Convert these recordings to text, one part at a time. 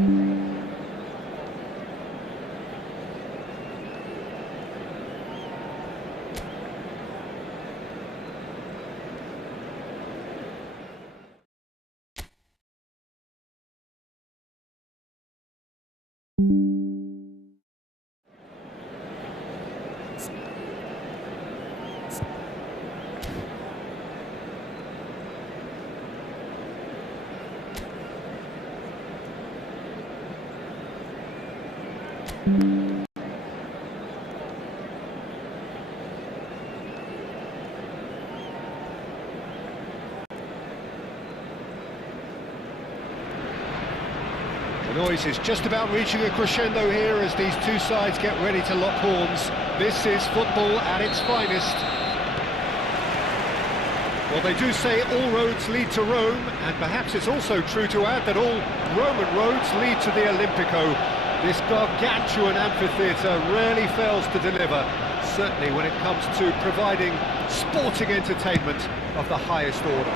The noise is just about reaching a crescendo here as these two sides get ready to lock horns. This is football at its finest. Well, they do say all roads lead to Rome, and perhaps it's also true to add that all Roman roads lead to the Olimpico. This gargantuan amphitheatre rarely fails to deliver, certainly when it comes to providing sporting entertainment of the highest order.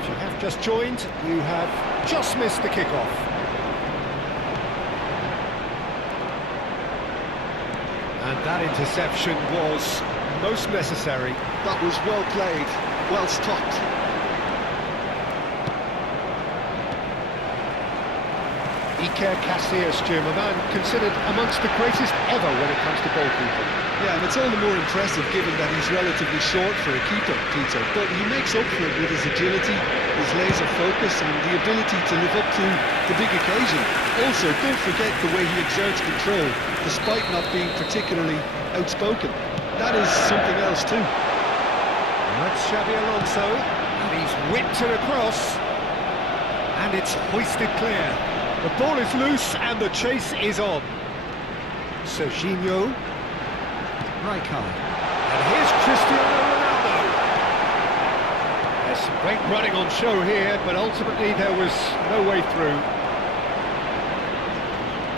If you have just joined, you have just missed the kickoff. And that interception was most necessary. That was well played, well stopped. Iker Casillas, Jim, a man considered amongst the greatest ever when it comes to goalkeeping. Yeah, and it's all the more impressive given that he's relatively short for a keeper, Peter. But he makes up for it with his agility, his laser focus, and the ability to live up to the big occasion. Also, don't forget the way he exerts control, despite not being particularly outspoken. That is something else too. That's Xabi Alonso, and he's whipped it across, and it's hoisted clear. The ball is loose, and the chase is on. Serginho, Rijkaard, and here's Cristiano Ronaldo. There's some great running on show here, but ultimately there was no way through.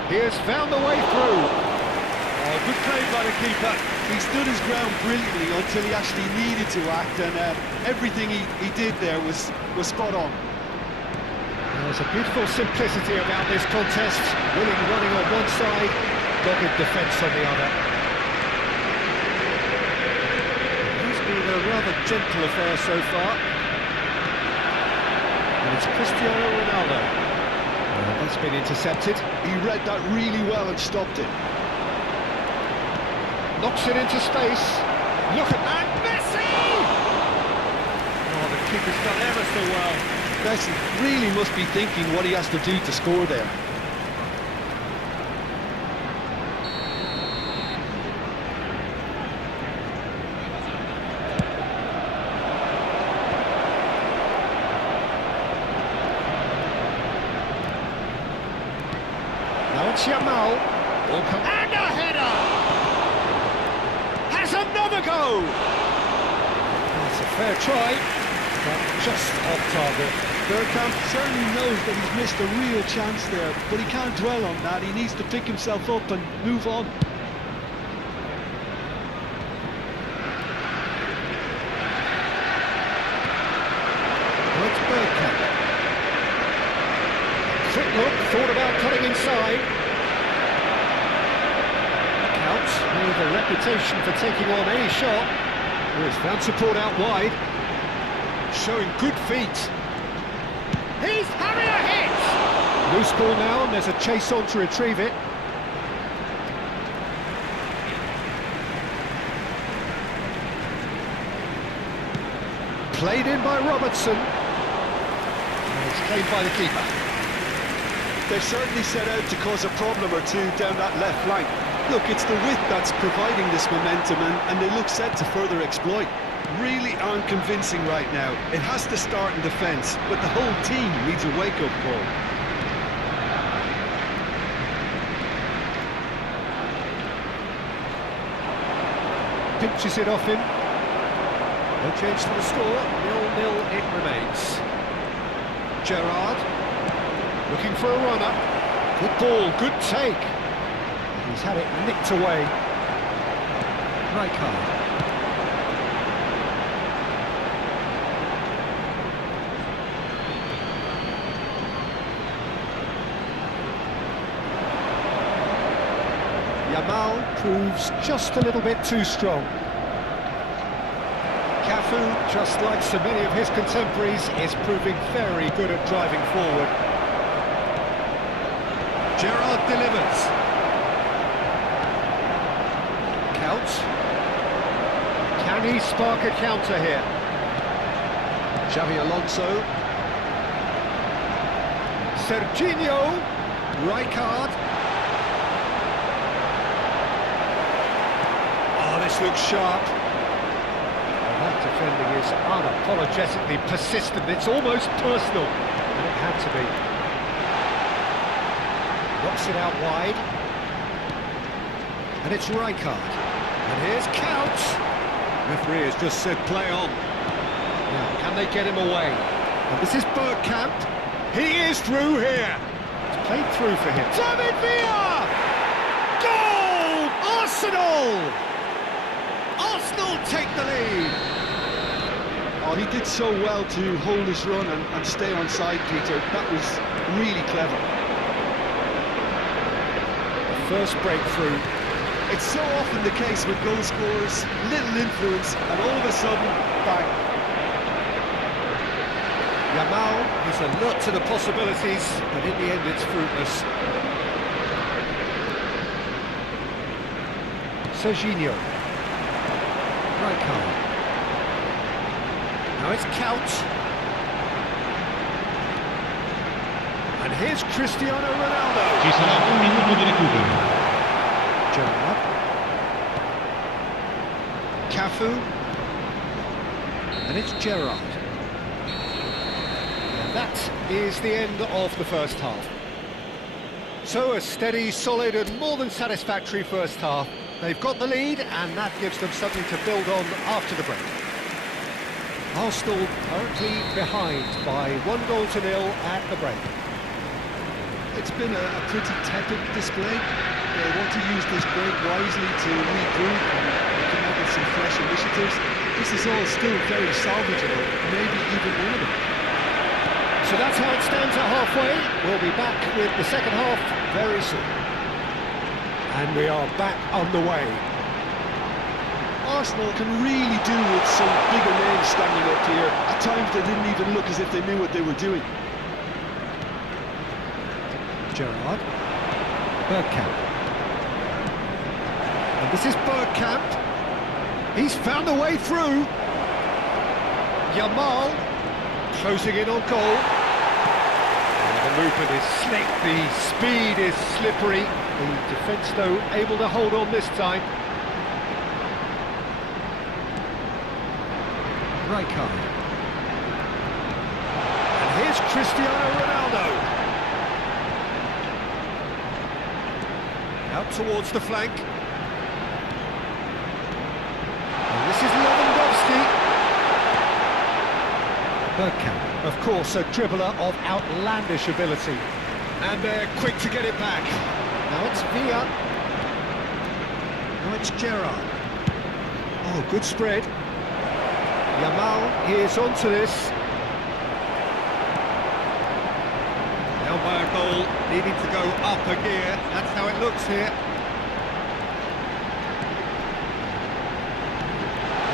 He has found the way through. Oh, good play by the keeper. He stood his ground brilliantly until he actually needed to act, and everything he did there was spot on. There's a beautiful simplicity about this contest. Willing running on one side, dogged defence on the other. It's been a rather gentle affair so far. And it's Cristiano Ronaldo. That's been intercepted. He read that really well and stopped it. Knocks it into space. Look at that, Messi! Oh, the keeper's done ever so well. Messi really must be thinking what he has to do to score there. Now it's Yamal. And a header! Has another go! That's a fair try, but just off target. Bergkamp certainly knows that he's missed a real chance there, but he can't dwell on that. He needs to pick himself up and move on. Well, it's Bergkamp. Quick look, thought about cutting inside. Counts with a reputation for taking on any shot. Oh, he's found support out wide. Showing good feet. He's having a hit! Loose ball now, and there's a chase on to retrieve it. Played in by Robertson. And it's claimed by the keeper. They've certainly set out to cause a problem or two down that left flank. Look, it's the width that's providing this momentum, and they look set to further exploit. Really aren't convincing right now. It has to start in defence, but the whole team needs a wake-up call. Pinches it off him. No change to the score, 0-0 it remains. Gerrard, looking for a runner. Good ball, good take. He's had it nicked away. Rijkaard. Yamal proves just a little bit too strong. Cafu, just like so many of his contemporaries, is proving very good at driving forward. Gerrard delivers. Counts. Can he spark a counter here? Xavi Alonso. Serginho. Rijkaard. Oh, this looks sharp. Well, that defending is unapologetically persistent. It's almost personal. And it had to be. Knocks it out wide. And it's Rijkaard. And here's Counts. Referee has just said play on. Now, can they get him away? And this is Bergkamp. He is through here. It's played through for him. David Villa! Goal! Arsenal! Arsenal take the lead. Oh, he did so well to hold his run and stay on side, Peter. That was really clever. The first breakthrough. It's so often the case with goal scorers, little influence, and all of a sudden, bang. Yamal is alert to the possibilities, but in the end it's fruitless. Serginho. Rijkaard. Now it's Counts. And here's Cristiano Ronaldo. Ci sarà un minuto di recupero. Gerrard. Cafu. And it's Gerrard. And that is the end of the first half. So a steady, solid and more than satisfactory first half. They've got the lead and that gives them something to build on after the break. Arsenal currently behind by 1-0 at the break. It's been a pretty tepid display. They want to use this break wisely to regroup and come up with some fresh initiatives. This is all still very salvageable, maybe even winnable. So that's how it stands at halfway. We'll be back with the second half very soon. And we are back on the way. Arsenal can really do with some bigger names standing up here. At times they didn't even look as if they knew what they were doing. Gerrard. Bergkamp. And this is Bergkamp. He's found a way through. Yamal closing in on goal. The movement is slick, the speed is slippery. The defence, though, able to hold on this time. Rijkaard. And here's Cristiano Ronaldo. Out towards the flank. And this is Lewandowski. Bergkamp, of course, a dribbler of outlandish ability. And they're quick to get it back. Now it's Villa. Now it's Gerrard. Oh, good spread. Yamal is onto this. Now by a goal, needing to go up a gear. That's how it looks here.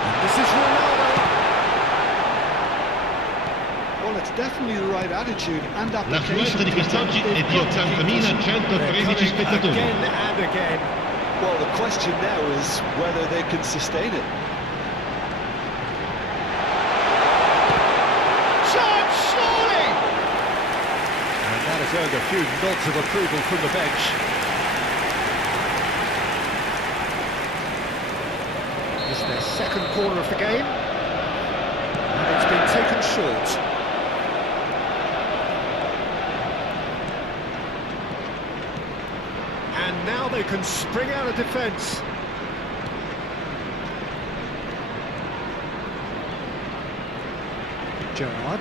And this is Ronaldo. Well, it's definitely the right attitude and L'affluenza application. di quest'oggi è di 80.113 spettatori. Again and again. Well, the question now is whether they can sustain it. Shot, surely! And that has earned a few nods of approval from the bench. This is their second corner of the game. And it's been taken short. And now they can spring out of defence. Gerrard.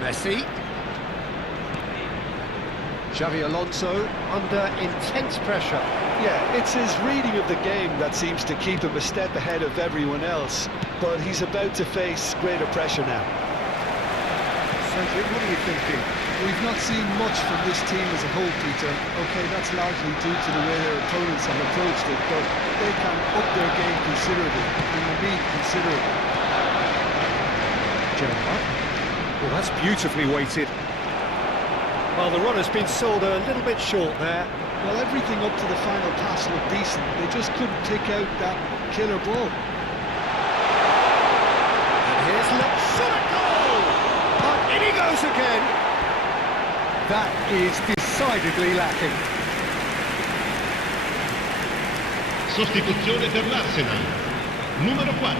Messi. Xavi Alonso under intense pressure. Yeah, it's his reading of the game that seems to keep him a step ahead of everyone else, but he's about to face greater pressure now. Cedric, what are you thinking? We've not seen much from this team as a whole, Peter. Okay, that's largely due to the way their opponents have approached it, but they can up their game considerably, and I mean considerably. Gerard. Well, that's beautifully weighted. Well, the runner's been sold a little bit short there. Well, everything up to the final pass looked decent. They just couldn't pick out that killer ball. And here's shot a goal! And in he goes again. That is decidedly lacking. Sostituzione per l'Arsenal. Numero 4.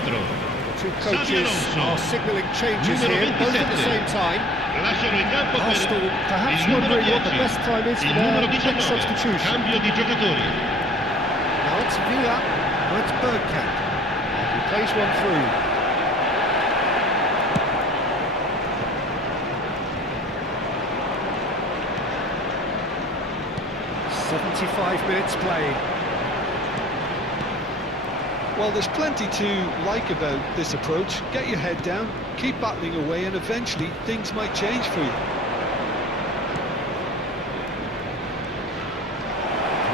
Two coaches are signalling changes here, both at the same time. Lasciano il campo per Arsenal perhaps il numero wondering 10, what the best time is for il numero their quick 19. substitution. Cambio di giocatori. Now it's Villa, now it's Bergkamp. And he plays one through. "75 minutes played." Well, there's plenty to like about this approach. Get your head down, keep battling away, and eventually things might change for you.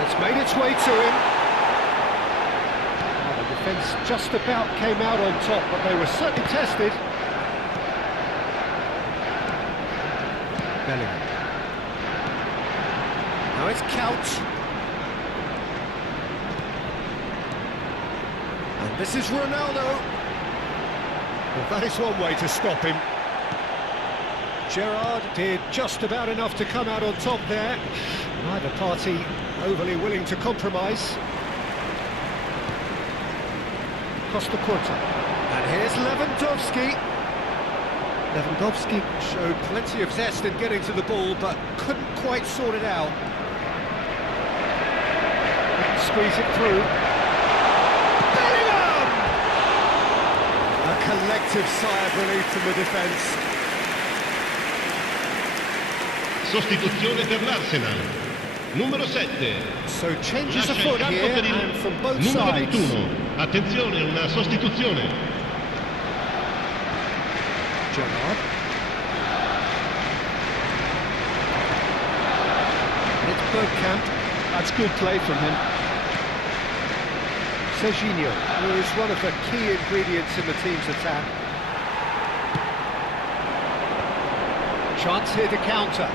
It's made its way to him. Well, the defence just about came out on top, but they were certainly tested. Bellingham. Now it's Couch. And this is Ronaldo. Well, that is one way to stop him. Gerard did just about enough to come out on top there. Neither party overly willing to compromise. Costa Curta. And here's Lewandowski. Lewandowski showed plenty of zest in getting to the ball, but couldn't quite sort it out. Couldn't squeeze it through. Bellingham! A collective sigh of relief from the defence. Sostituzione per l'Arsenal. Numero 7. So changes Lascia il afoot campo here per il and from both numero sides. 21. Attenzione, una sostituzione. Gerard. And it's Bergkamp. That's good play from him. Serginho, who is one of the key ingredients in the team's attack. Chance here to counter.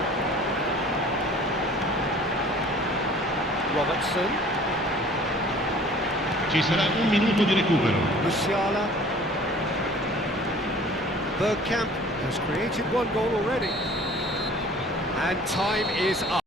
Robertson. Ci sarà un minuto di recupero. Musiala. Bergkamp has created one goal already. And time is up.